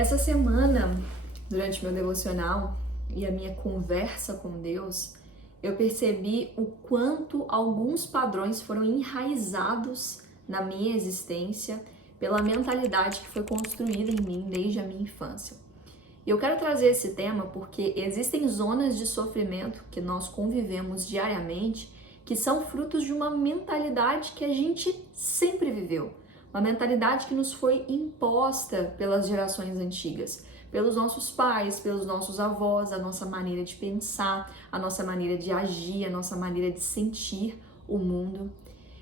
Essa semana, durante meu devocional e a minha conversa com Deus, eu percebi o quanto alguns padrões foram enraizados na minha existência pela mentalidade que foi construída em mim desde a minha infância. E eu quero trazer esse tema porque existem zonas de sofrimento que nós convivemos diariamente que são frutos de uma mentalidade que a gente sempre viveu. Uma mentalidade que nos foi imposta pelas gerações antigas, pelos nossos pais, pelos nossos avós, a nossa maneira de pensar, a nossa maneira de agir, a nossa maneira de sentir o mundo.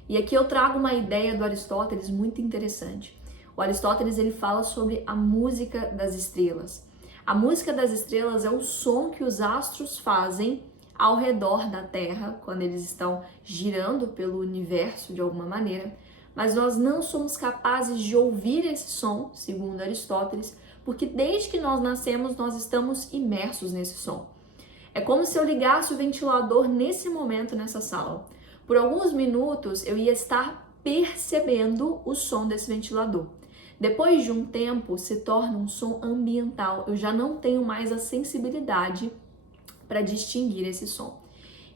E aqui eu trago uma ideia do Aristóteles muito interessante. O Aristóteles ele fala sobre a música das estrelas. A música das estrelas é o som que os astros fazem ao redor da Terra, quando eles estão girando pelo universo de alguma maneira, mas nós não somos capazes de ouvir esse som, segundo Aristóteles, porque desde que nós nascemos, nós estamos imersos nesse som. É como se eu ligasse o ventilador nesse momento nessa sala. Por alguns minutos eu ia estar percebendo o som desse ventilador. Depois de um tempo se torna um som ambiental, eu já não tenho mais a sensibilidade para distinguir esse som.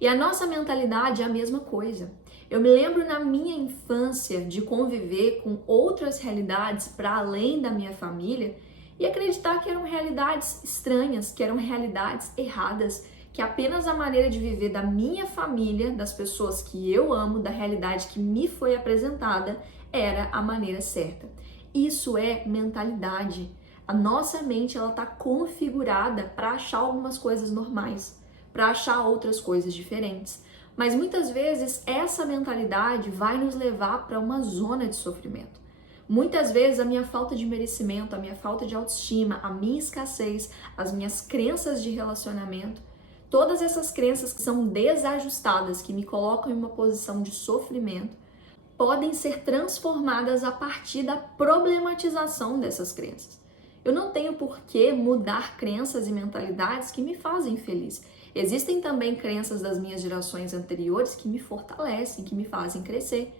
E a nossa mentalidade é a mesma coisa. Eu me lembro na minha infância de conviver com outras realidades para além da minha família e acreditar que eram realidades estranhas, que eram realidades erradas, que apenas a maneira de viver da minha família, das pessoas que eu amo, da realidade que me foi apresentada, era a maneira certa. Isso é mentalidade. A nossa mente ela está configurada para achar algumas coisas normais, para achar outras coisas diferentes. Mas muitas vezes essa mentalidade vai nos levar para uma zona de sofrimento. Muitas vezes a minha falta de merecimento, a minha falta de autoestima, a minha escassez, as minhas crenças de relacionamento, todas essas crenças que são desajustadas, que me colocam em uma posição de sofrimento, podem ser transformadas a partir da problematização dessas crenças. Eu não tenho por que mudar crenças e mentalidades que me fazem feliz. Existem também crenças das minhas gerações anteriores que me fortalecem, que me fazem crescer.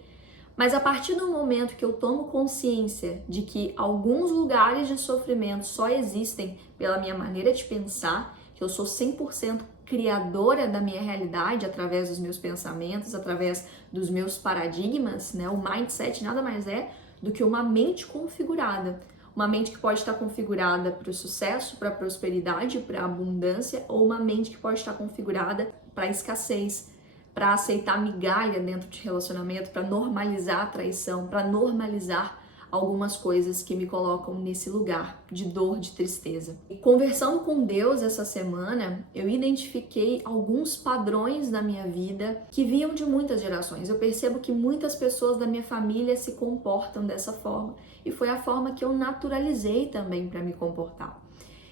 Mas a partir do momento que eu tomo consciência de que alguns lugares de sofrimento só existem pela minha maneira de pensar, que eu sou 100% criadora da minha realidade através dos meus pensamentos, através dos meus paradigmas, né? O mindset nada mais é do que uma mente configurada. Uma mente que pode estar configurada para o sucesso, para a prosperidade, para a abundância, ou uma mente que pode estar configurada para a escassez, para aceitar migalha dentro de relacionamento, para normalizar a traição, para normalizar algumas coisas que me colocam nesse lugar de dor, de tristeza. E conversando com Deus essa semana, eu identifiquei alguns padrões na minha vida que vinham de muitas gerações. Eu percebo que muitas pessoas da minha família se comportam dessa forma e foi a forma que eu naturalizei também para me comportar.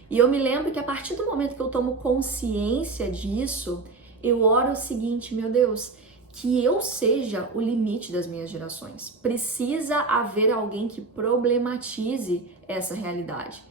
E eu me lembro que a partir do momento que eu tomo consciência disso, eu oro o seguinte: meu Deus, que eu seja o limite das minhas gerações. Precisa haver alguém que problematize essa realidade.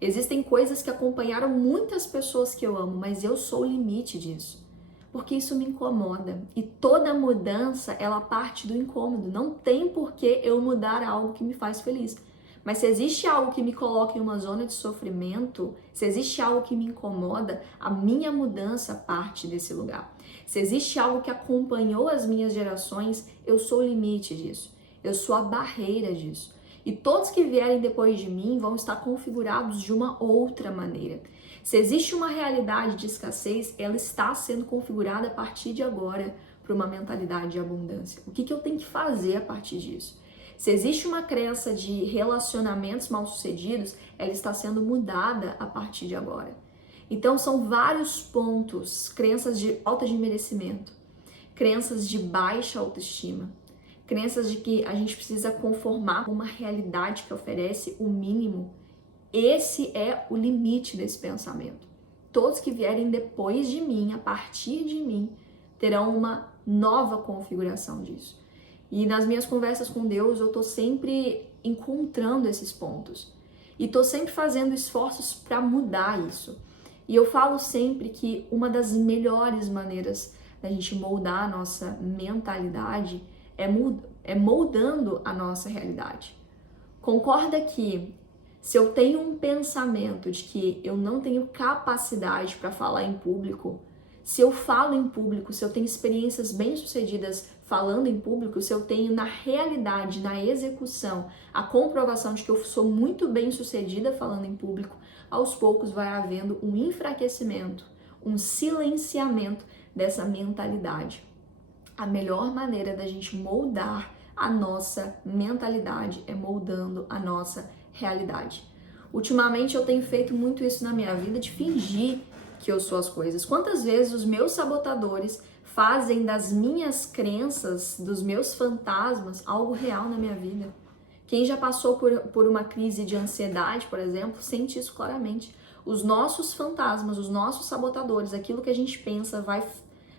Existem coisas que acompanharam muitas pessoas que eu amo, mas eu sou o limite disso. Porque isso me incomoda. E toda mudança, ela parte do incômodo. Não tem por que eu mudar algo que me faz feliz. Mas se existe algo que me coloca em uma zona de sofrimento, se existe algo que me incomoda, a minha mudança parte desse lugar. Se existe algo que acompanhou as minhas gerações, eu sou o limite disso. Eu sou a barreira disso. E todos que vierem depois de mim vão estar configurados de uma outra maneira. Se existe uma realidade de escassez, ela está sendo configurada a partir de agora para uma mentalidade de abundância. O que eu tenho que fazer a partir disso? Se existe uma crença de relacionamentos mal-sucedidos, ela está sendo mudada a partir de agora. Então são vários pontos: crenças de falta de merecimento, crenças de baixa autoestima, crenças de que a gente precisa conformar com uma realidade que oferece o mínimo. Esse é o limite desse pensamento. Todos que vierem depois de mim, a partir de mim, terão uma nova configuração disso. E nas minhas conversas com Deus, eu tô sempre encontrando esses pontos. E tô sempre fazendo esforços para mudar isso. E eu falo sempre que uma das melhores maneiras da gente moldar a nossa mentalidade é moldando a nossa realidade. Concorda que Se eu tenho um pensamento de que eu não tenho capacidade para falar em público, se eu falo em público, se eu tenho experiências bem-sucedidas falando em público, se eu tenho na realidade, na execução, a comprovação de que eu sou muito bem-sucedida falando em público, aos poucos vai havendo um enfraquecimento, um silenciamento dessa mentalidade. A melhor maneira da gente moldar a nossa mentalidade é moldando a nossa realidade. Ultimamente eu tenho feito muito isso na minha vida, de fingir que eu sou as coisas. Quantas vezes os meus sabotadores fazem das minhas crenças, dos meus fantasmas, algo real na minha vida? Quem já passou por uma crise de ansiedade, por exemplo, sente isso claramente. Os nossos fantasmas, os nossos sabotadores, aquilo que a gente pensa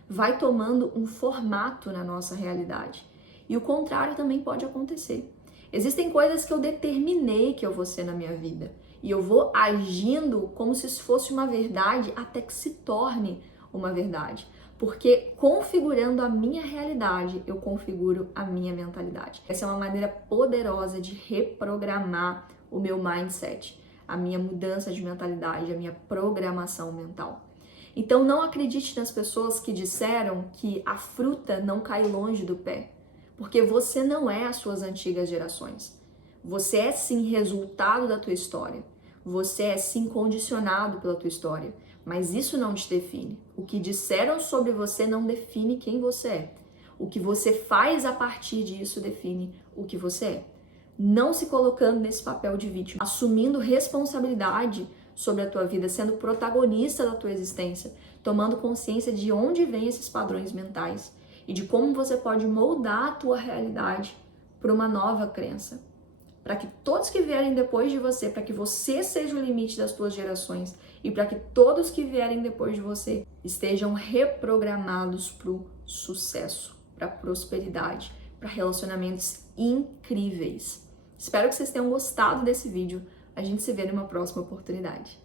vai tomando um formato na nossa realidade. E o contrário também pode acontecer. Existem coisas que eu determinei que eu vou ser na minha vida. E eu vou agindo como se isso fosse uma verdade até que se torne uma verdade. Porque configurando a minha realidade, eu configuro a minha mentalidade. Essa é uma maneira poderosa de reprogramar o meu mindset, a minha mudança de mentalidade, a minha programação mental. Então não acredite nas pessoas que disseram que a fruta não cai longe do pé, porque você não é as suas antigas gerações. Você é sim resultado da tua história. Você é sim condicionado pela tua história, mas isso não te define. O que disseram sobre você não define quem você é. O que você faz a partir disso define o que você é. Não se colocando nesse papel de vítima, assumindo responsabilidade sobre a tua vida, sendo protagonista da tua existência, tomando consciência de onde vêm esses padrões mentais e de como você pode moldar a tua realidade para uma nova crença. Para que todos que vierem depois de você, para que você seja o limite das tuas gerações e para que todos que vierem depois de você estejam reprogramados para o sucesso, para a prosperidade, para relacionamentos incríveis. Espero que vocês tenham gostado desse vídeo. A gente se vê numa próxima oportunidade.